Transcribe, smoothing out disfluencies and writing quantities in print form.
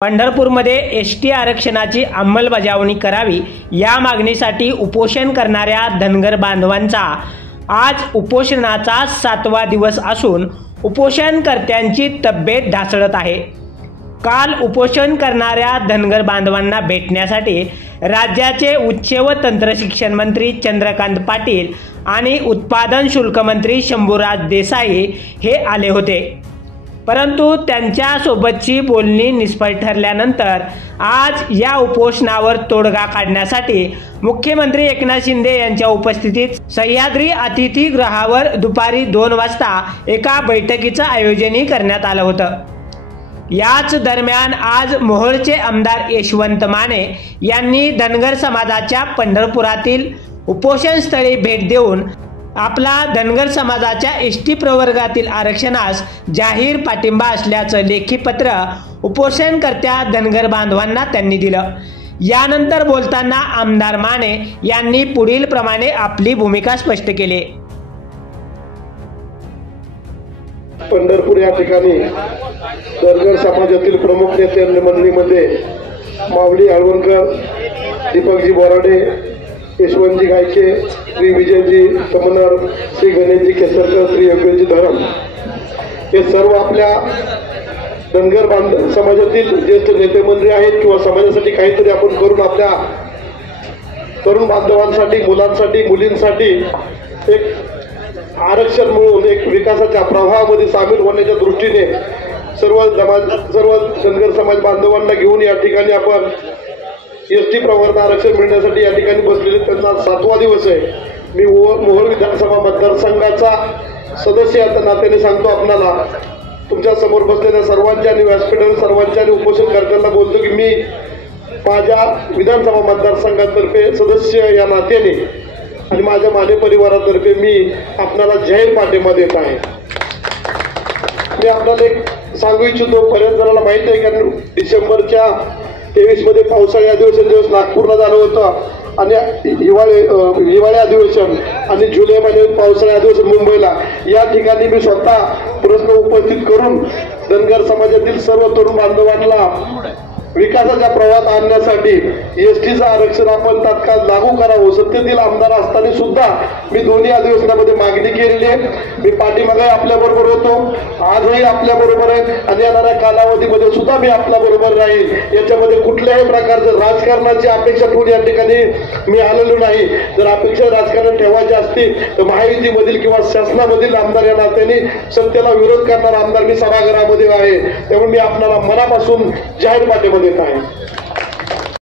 पंढरपूरमध्ये एसटी आरक्षणाची अंमलबजावणी करावी या मागणीसाठी उपोषण करणाऱ्या धनगर बांधवांचा आज उपोषणाचा 7वा दिवस असून उपोषणकर्त्यांची तब्येत ढासळत आहे। काल उपोषण करणाऱ्या धनगर बांधवांना भेटण्यासाठी राज्याचे उच्च व तंत्र शिक्षण मंत्री चंद्रकांत पाटील आणि उत्पादन शुल्क मंत्री शंभूराज देसाई हे आले होते, परंतु त्यांच्या सोबतची बोलणी निष्फळ ठरल्यानंतर आज या उपोषणावर तोडगा काढण्यासाठी मुख्यमंत्री एकनाथ शिंदे यांच्या उपस्थितीत सह्याद्री अतिथीगृहावर दुपारी 2 वाजता एका बैठकीचं आयोजनही करण्यात आलं होतं। याच दरम्यान आज मोहोळचे आमदार यशवंत माने यांनी धनगर समाजाच्या पंढरपुरातील उपोषणस्थळी भेट देऊन आपला धनगर समाजाच्या एसटी प्रवर्गातील आरक्षणास जाहीर पाठिंबा असल्याचं लेखी पत्र उपोषणकर्त्या धनगर बांधवांना त्यांनी दिलं। यानंतर बोलताना आमदार माने यांनी पुढील प्रमाणे आपली भूमिका स्पष्ट केली। पंढरपूर या ठिकाणी धनगर समाजातील प्रमुख नेते मंडळीमध्ये माऊली आळवणकर, दीपकजी बोराडे, यशवंतजी गायके, श्री विजयजी कमनर, श्री गणेशजी केसरकर, श्री योगेशजी धरम हे सर्व आपल्या धनगर समाजातील ज्येष्ठ नेते मंडळी आहेत किंवा समाजासाठी काहीतरी आपण करून आपल्या तरुण बांधवांसाठी, मुलांसाठी, मुलींसाठी एक आरक्षण मिळवून एक विकासाच्या प्रवाहामध्ये सामील होण्याच्या दृष्टीने सर्व धनगर समाज बांधवांना घेऊन या ठिकाणी आपण एसटी प्रवर्ग आरक्षण मिळण्यासाठी या ठिकाणी बसलेले त्यांचा 7वा दिवस आहे। मी मोहोळ विधानसभा मतदारसंघाचा सदस्य या नात्याने सांगतो आपल्याला, तुमच्या समोर बसलेल्या सर्वांच्या आणि व्यासपीठावर सर्वांच्या आणि उपोषणकर्त्यांना बोलतो की मी माझ्या विधानसभा मतदारसंघातर्फे सदस्य या नात्याने आणि माझ्या माने परिवारातर्फे मी आपल्याला जाहीर पाठिंबा देत आहे। मी आपल्याला एक सांगू इच्छितो, बऱ्याच जणांना माहिती आहे कारण डिसेंबरच्या 23 मध्ये पावसाळी अधिवेशन दिवस नागपूरला झालं होतं आणि हिवाळी अधिवेशन आणि जुलै महिन्यात पावसाळी अधिवेशन मुंबईला। या ठिकाणी मी स्वतः प्रश्न उपस्थित करून धनगर समाजातील सर्व तरुण बांधवांना विकासाच्या प्रवाहात आणण्यासाठी एसटीचं आरक्षण आपण तात्काळ लागू करावं, सत्तेतील आमदार असताना सुद्धा मी दोन्ही अधिवेशनामध्ये मागणी केलेली आहे। मी पाठीमागे आपल्याबरोबर होतो, आजही आपल्याबरोबर आहे आणि येणाऱ्या कालावधीमध्ये सुद्धा मी आपल्याबरोबर राहील। याच्यामध्ये कुठल्याही प्रकारचं राजकारणाची अपेक्षा ठेवून या ठिकाणी मी आलेलो नाही। जर अपेक्षा राजकारण ठेवायची असतील तर महायुतीमधील किंवा शासनामधील आमदार या नात्याने सत्तेला विरोध करणारा आमदार मी सभागृहामध्ये आहे, त्यामुळे मी आपल्याला मनापासून जाहीर पाठिंबा देत आहे।